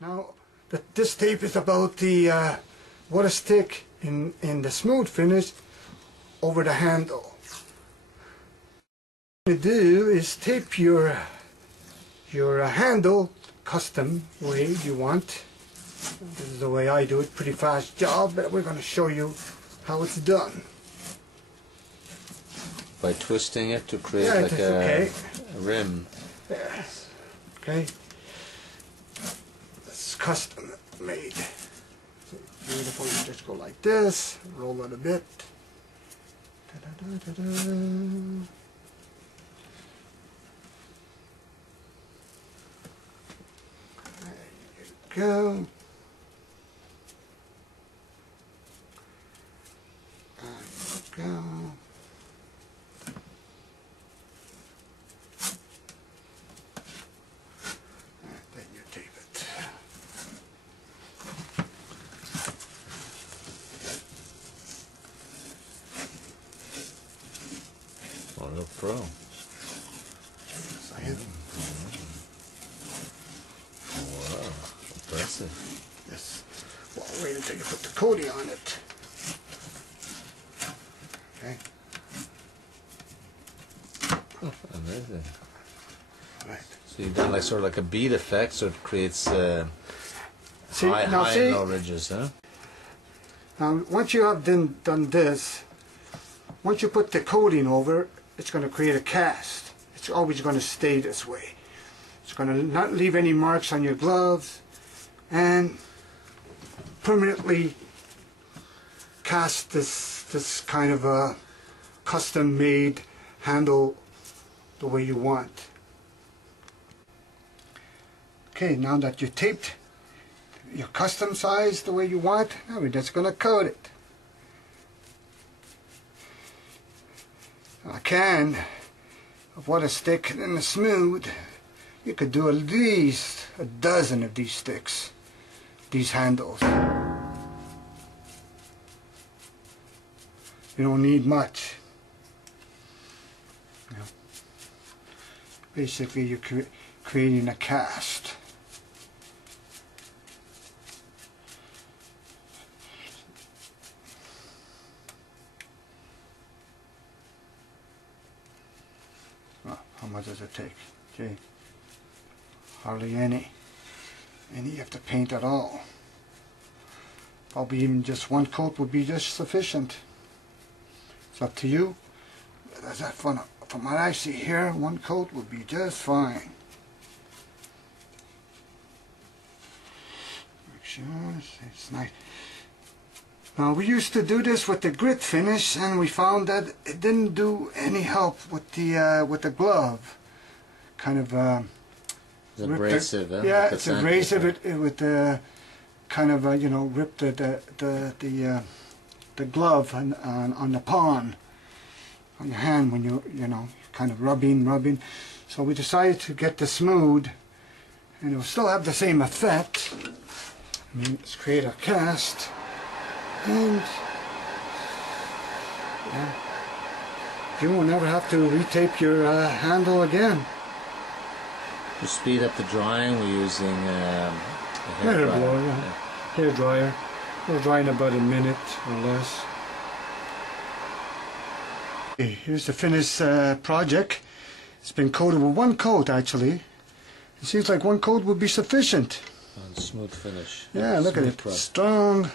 Now, this tape is about the water stick in the smooth finish over the handle. What you do is tape your handle custom way you want. This is the way I do it. Pretty fast job, but we're going to show you how it's done. By twisting it to create like a rim. Yes. Okay. It's custom made. Beautiful. You just go like this, roll it a bit. Da-da-da-da-da. There you go. There you go. Then you tape it. What a pro. Yes, I have. Wow, impressive. Yes. Well, wait until you put the coating on it. Okay. Oh, amazing. Right. So you've done like sort of like a bead effect, so it creates high and low ridges, huh? Now, once you have done this, once you put the coating over, it's going to create a cast. It's always going to stay this way. It's going to not leave any marks on your gloves and permanently cast this kind of a custom-made handle the way you want. Okay, now that you taped your custom size the way you want, now we're just going to coat it. A can of water stick in the smooth, you could do at least a dozen of these sticks, these handles. You don't need much. Basically, you're creating a cast. Well, how much does it take? Okay, hardly any. And you have to paint at all. Probably even just one coat would be just sufficient. It's up to you. That's that fun. From what I see here, one coat would be just fine. Make sure it's nice. Now, we used to do this with the grit finish, and we found that it didn't do any help with the glove. Kind of it's abrasive, huh? Yeah, it's abrasive. It would kind of you know, rip the glove on the palm. On your hand when you know, kind of rubbing. So we decided to get the smooth, and it will still have the same effect. I mean, let's create a cast, and yeah, you will never have to retape your handle again. To speed up the drying, we're using a hair blower, yeah. Hair dryer. It'll dry in about a minute or less. Here's the finished project. It's been coated with one coat, actually. It seems like one coat would be sufficient. And smooth finish. Yeah, look at it. Strong.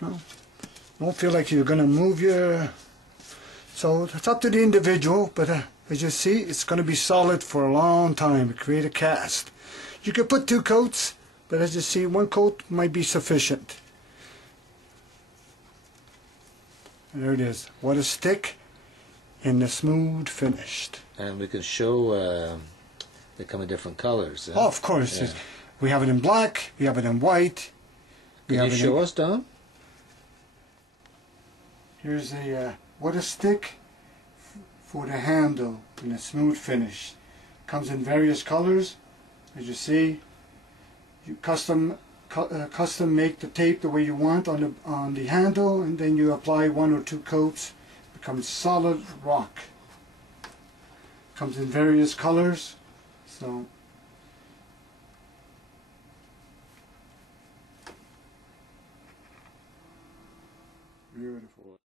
No, don't feel like you're going to move your... So it's up to the individual, but as you see, it's going to be solid for a long time. Create a cast. You could put two coats, but as you see, one coat might be sufficient. There it is. Water stick in the smooth finished. And we can show they come in different colors. Oh, of course. Yeah. We have it in black. We have it in white. Can you show us, Don? Here's a water stick for the handle in a smooth finish. Comes in various colors. As you see, you custom make the tape the way you want on the handle, and then you apply one or two coats. It becomes solid rock. Comes in various colors. So Beautiful.